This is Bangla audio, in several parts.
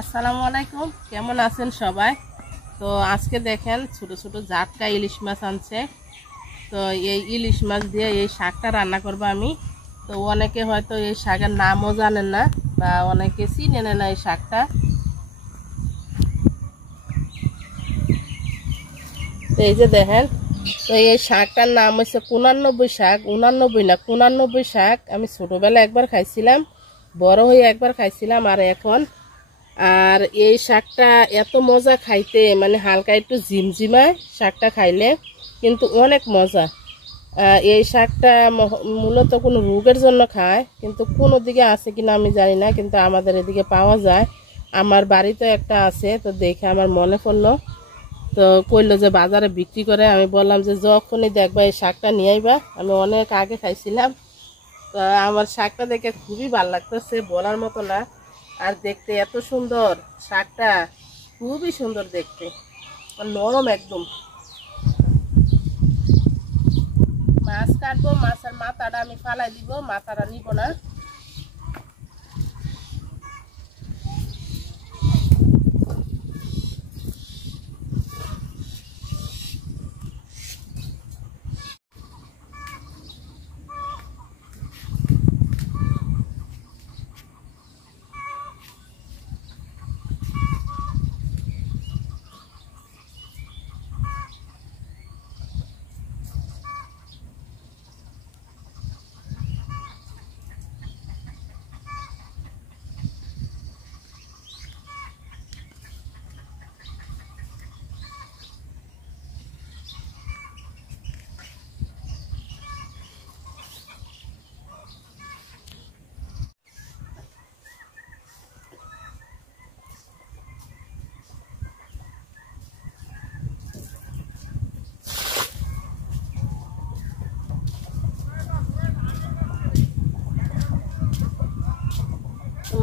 আসসালামু আলাইকুম, কেমন আছেন সবাই? তো আজকে দেখেন ছোট ছোট জাটকা ইলিশ মাছ আনছে। তো এই ইলিশ মাছ দিয়ে এই শাকটা রান্না করব আমি। তো অনেকে হয়তো এই শাকের নামও জানেন না বা অনেকে চিনেন না এই শাকটা। তো এই যে দেখেন, তো এই শাকটার নাম হচ্ছে 89 শাক, 89 না 89 শাক। আমি ছোটোবেলায় একবার খাইছিলাম, বড় হয়ে একবার খাইছিলাম, আর এই শাকটা এত মজা খাইতে, মানে হালকা একটু ঝিমঝিমায় শাকটা খাইলে, কিন্তু অনেক মজা। এই শাকটা মূলত কোনো রোগের জন্য খায়, কিন্তু কোনো দিকে আছে কিনা আমি জানি না, কিন্তু আমাদের এদিকে পাওয়া যায়। আমার বাড়িতে একটা আছে, তো দেখে আমার মনে পড়লো। তো কইলো যে বাজারে বিক্রি করে। আমি বললাম যে যখনই দেখবা এই শাকটা নিয়ে আইবা। আমি অনেক আগে খাইছিলাম। তো আমার শাকটা দেখে খুবই ভালো লাগতেছে, বলার মতো না। আর দেখতে এত সুন্দর শাকটা, খুবই সুন্দর দেখতে, নরম একদম। মাছ কাটবো, মাছের মাথাটা আমি ফালাই দিব, মাথাটা নিব না।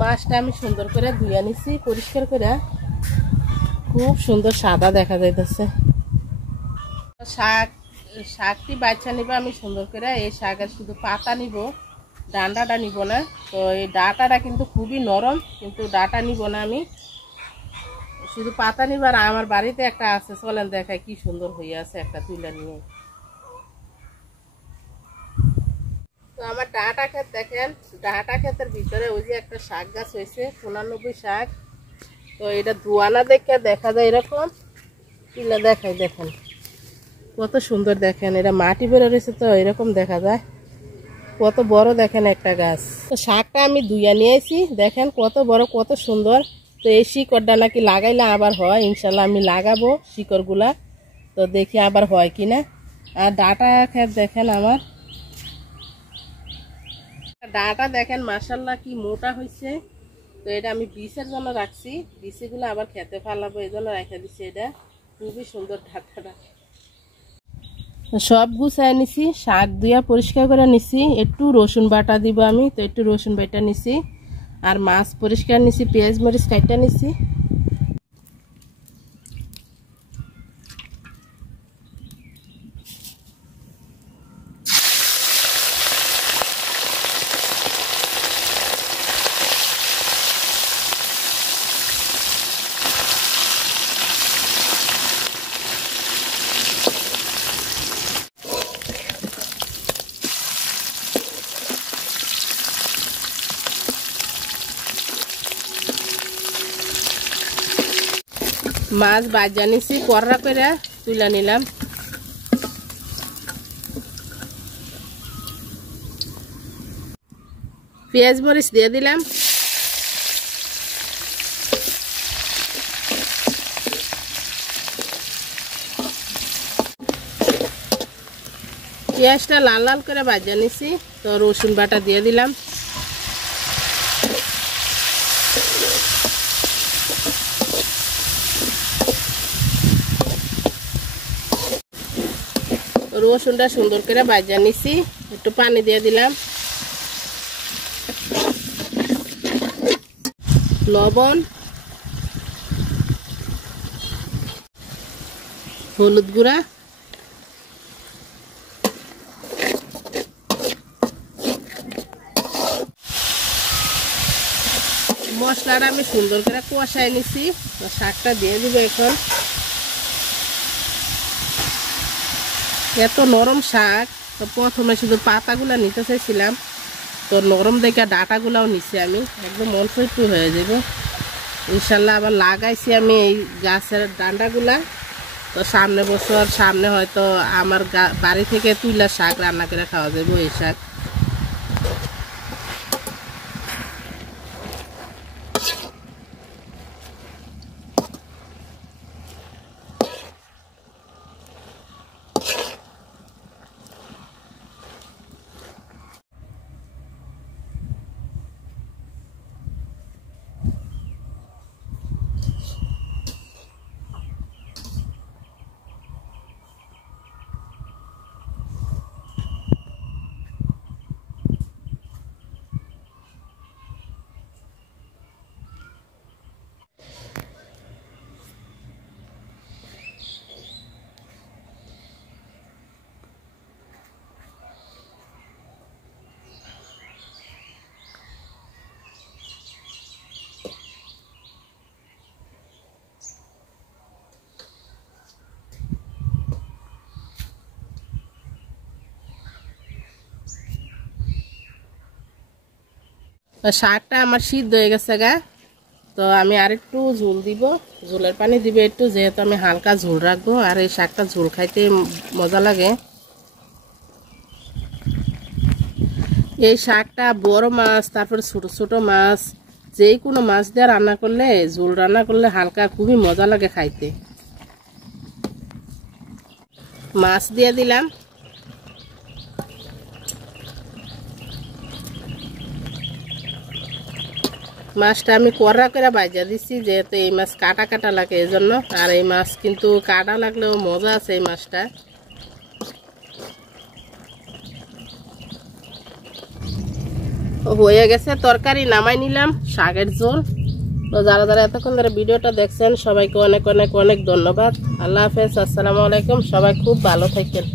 মাছটা আমি সুন্দর করে ধুয়ে নিছি, পরিষ্কার করে। খুব সুন্দর সাদা দেখা যাইতেছে। শাকটি বাচ্চা নিব আমি সুন্দর করে। এই শাকের শুধু পাতা নিব, ডাঁটাটা নিব না। তো এই ডাঁটাটা কিন্তু খুবই নরম, কিন্তু ডাঁটা নিব না আমি, শুধু পাতা নিব। আর আমার বাড়িতে একটা আছে, চলেন দেখায় কি সুন্দর হয়ে আছে, একটা তুলে নিয়ে। তো আমার ডাঁটা ক্ষেত দেখেন, ডাঁটা ক্ষেতের ভিতরে ওই যে একটা শাক গাছ হয়েছে, 89 শাক। তো এটা ধোয়ানা দেখে দেখা যায় এরকম, তুলে দেখায়। দেখেন কত সুন্দর, দেখেন এটা মাটি বেরো রয়েছে, তো এরকম দেখা যায়। কত বড় দেখেন একটা গাছ। তো শাকটা আমি ধুইয়া নিয়েছি, দেখেন কত বড়, কত সুন্দর। তো এই শিকড়টা নাকি লাগাইলে আবার হয়, ইনশাল্লাহ আমি লাগাবো শিকড়গুলা। তো দেখি আবার হয় কিনা। আর ডাঁটা ক্ষেত দেখেন আমার, ডাঁটা দেখেন মাশাআল্লাহ কি মোটা হয়েছে। তো এটা আমি বীজের জন্য রাখছি, বীজগুলো আবার খেতে ফেলাবো, এই জন্য রেখে দিচ্ছি। এটা খুবই সুন্দর ডাঁটাটা। সব গুছাই নিছি, শাক ধুইয়া পরিষ্কার করে নিছি। একটু রসুন বাটা দিব আমি, তো একটু রসুন বাটা নিছি। আর মাছ পরিষ্কার নিছি, পেঁয়াজ মরিচ কাটা নিছি। মাছ ভাজা নিছি, কড়া করে তুলে নিলাম। পেঁয়াজ মরিচ দিয়ে দিলাম। পেঁয়াজটা লাল লাল করে ভাজা নিছি, তো রসুন বাটা দিয়ে দিলাম। রসুনটা সুন্দর করে ভাজা নিছি, একটু পানি দিয়ে দিলাম, লবণ, হলুদ গুঁড়া, মশলাটা আমি সুন্দর করে কষাই নিছি। তো শাকটা দিয়ে দিব এখন। এত নরম শাক, তো প্রথমে শুধু পাতাগুলা নিতে চাইছিলাম, তো নরম দেখে ডাটাগুলাও নিছি আমি, একদম অল্প একটু হয়ে যাব ইনশাল্লাহ। আবার লাগাইছি আমি এই গাছের ডান্ডাগুলা। তো সামনে বছর সামনে হয়তো আমার বাড়ি থেকে তুইলা শাক রান্না করে খাওয়া যাবে এই শাক। শাকটা আমার সিদ্ধ হয়ে গেছে গা। তো আমি আর একটু ঝোল দিব, ঝোলের পানি দিব একটু, যেহেতু আমি হালকা ঝোল রাখবো। আর এই শাকটা ঝোল খাইতে মজা লাগে। এই শাকটা বড় মাছ, তারপর ছোট ছোট মাছ, যে কোনো মাছ দিয়ে রান্না করলে, ঝোল রান্না করলে হালকা খুবই মজা লাগে খাইতে। মাছ দিয়ে দিলাম। মাছটা আমি কড়া করে ভাজা দিচ্ছি, যেহেতু এই মাছ কাটা কাটা লাগে এই জন্য। আর এই মাছ কিন্তু কাটা লাগলেও মজা আছে এই মাছটা। হয়ে গেছে তরকারি, নামাই নিলাম শাকের ঝোল। তো যারা যারা এতক্ষণ ধরে ভিডিওটা দেখছেন সবাইকে অনেক অনেক অনেক ধন্যবাদ। আল্লাহ হাফেজ, আসসালামু আলাইকুম। সবাই খুব ভালো থাকেন।